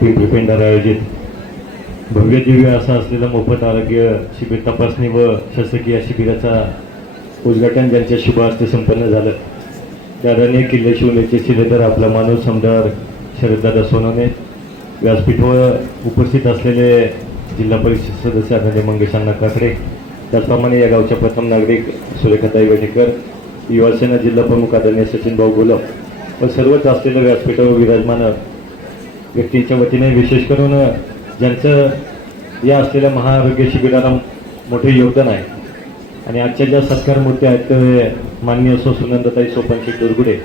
पिंपरी पेंढार आयोजित भव्य दिव्य असा असलेला मोफत आरोग्य शिबिर तपासणी व शासकीय शिबिराचा उद्घाटन ज्यांच्या शुभ हस्ते संपन्न झालं त्या आदरणीय किल्ले शिवनेचे शिलेदार आपला मानव समदार शरददादा सोनवणे, व्यासपीठावर उपस्थित असलेले जिल्हा परिषद सदस्य आदरणीय मंगेशांना काकडे, त्याचप्रमाणे या गावच्या प्रथम नागरिक सुरेखाताई वेटेकर, युवासेना जिल्हा प्रमुख आदरणीय सचिन भाऊ गोलप व सर्वच असलेल्या व्यासपीठावर विराजमान व्यक्तींच्या वतीने विशेष करून ज्यांचं या असलेल्या महाआरोग्य शिबिराला मोठे योगदान आहे आणि आजच्या ज्या सत्कार मूर्ती आहेत ते माननीय सुनंदाताई सोपानशेठ दुर्गुडे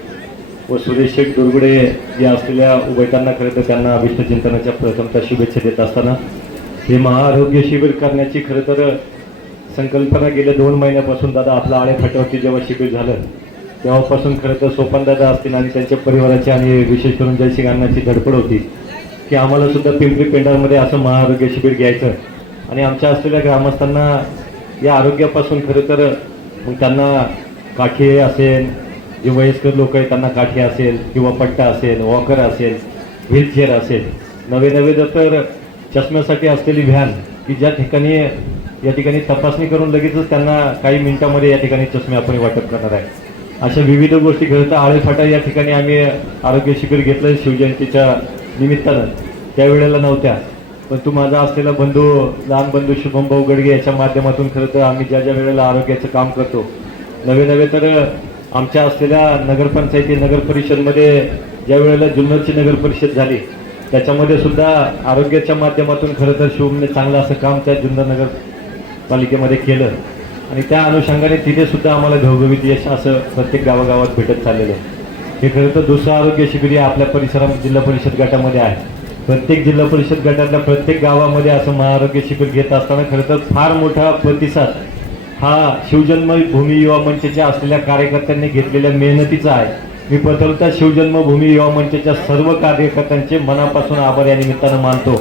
व सुरेश शेठ दुर्गुडे या असलेल्या उभयतांना खरं तर त्यांना अभिष्ट चिंतनाच्या प्रथमतः शुभेच्छा देत असताना हे महाआरोग्य शिबिर करण्याची खरं तर संकल्पना गेल्या 2 महिन्यापासून दादा आपलं आळे फाट्यावरती जेव्हा शिबिर झालं तेव्हापासून खरं तर सोपानदादा असतील आणि त्यांच्या परिवाराची आणि विशेष करून जयसिंग अण्णांची धडपड होती की आम्हाला सुद्धा पिंपरी पेंढारमध्ये असं महाआरोग्य शिबिर घ्यायचं आणि आमच्या असलेल्या ग्रामस्थांना या आरोग्यापासून खरं तर मग त्यांना काठी असेल, जे वयस्कर लोक आहेत त्यांना काठी असेल किंवा पट्टा असेल, वॉकर असेल, व्हीलचेअर असेल, नवे तर चष्म्यासाठी असलेली व्हॅन की ज्या ठिकाणी या ठिकाणी तपासणी करून लगेचच त्यांना काही मिनिटांमध्ये या ठिकाणी चष्मे आपण वाटप करणार आहे. अशा विविध गोष्टी खरं तर आळेफाटा या ठिकाणी आम्ही आरोग्य शिबिर घेतलं शिवजयंतीच्या निमित्तानं, त्यावेळेला नव्हत्या, पण तू माझा असलेला बंधू लहान बंधू शुभम भाऊ गडगे याच्या माध्यमातून खरं तर आम्ही ज्या ज्या वेळेला आरोग्याचं काम करतो नवे तर आमच्या असलेल्या नगरपंचायती नगर परिषदमध्ये ज्या वेळेला जुन्नरची नगर परिषद झाली त्याच्यामध्ये सुद्धा आरोग्याच्या माध्यमातून खरं तर शुभमने चांगलं असं काम त्या जुन्नर नगर पालिकेमध्ये केलं आणि त्या अनुषंगाने तिथे सुद्धा आम्हाला घवघवीत यश असं प्रत्येक गावागावात भेटत चाललेलं आहे. हे खरं तर दुसरं आरोग्य शिबिर आपल्या परिसरात जिल्हा परिषद गटामध्ये आहे. प्रत्येक जिल्हा परिषद गटातल्या प्रत्येक गावामध्ये असं महाआरोग्य शिबिर घेत असताना खरं तर फार मोठा प्रतिसाद हा शिवजन्मभूमी युवा मंचच्या असलेल्या कार्यकर्त्यांनी घेतलेल्या मेहनतीचा आहे. मी प्रथमतः शिवजन्मभूमी युवा मंचच्या सर्व कार्यकर्त्यांचे मनापासून आभार या निमित्तानं मानतो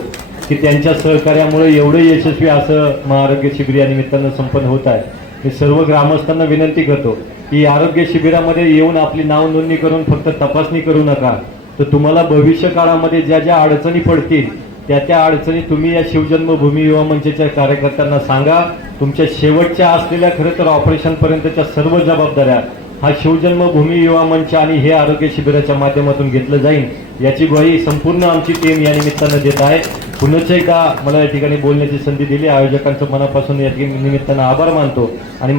की त्यांच्या सहकार्यामुळे एवढं यशस्वी असं महाआरोग्य शिबिर या निमित्तानं संपन्न होत आहे. मी सर्व ग्रामस्थांना विनंती करतो की आरोग्य शिबिरामध्ये येऊन आपली नाव नोंदणी करून फक्त तपासणी करू नका, तर तुम्हाला भविष्य काळामध्ये ज्या ज्या अडचणी पडतील त्या अडचणी तुम्ही या शिवजन्मभूमी युवा मंचच्या कार्यकर्त्यांना सांगा. तुमच्या शेवटच्या असलेल्या खरं तर ऑपरेशनपर्यंतच्या सर्व जबाबदाऱ्या हा शिवजन्मभूमी युवा मंच आणि हे आरोग्य शिबिराच्या माध्यमातून घेतलं जाईल याची ग्वाही संपूर्ण आमची टीम या निमित्तानं देत आहे. पुन्हा एकदा मला या ठिकाणी बोलण्याची संधी दिली, आयोजकांचं मनापासून या निमित्तानं आभार मानतो आणि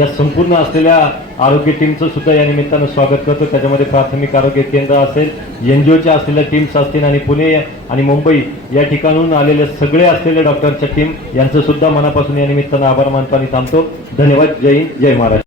या संपूर्ण असलेल्या आरोग्य टीमचं सुद्धा या निमित्तानं स्वागत करतो. त्याच्यामध्ये प्राथमिक आरोग्य केंद्र असेल, NGOच्या असलेल्या टीम्स असतील आणि पुणे आणि मुंबई या ठिकाणून आलेले सगळे असलेले डॉक्टरच्या टीम यांचं सुद्धा मनापासून या निमित्तानं आभार मानतो आणि थांबतो. धन्यवाद. जय हिंद, जय महाराष्ट्र.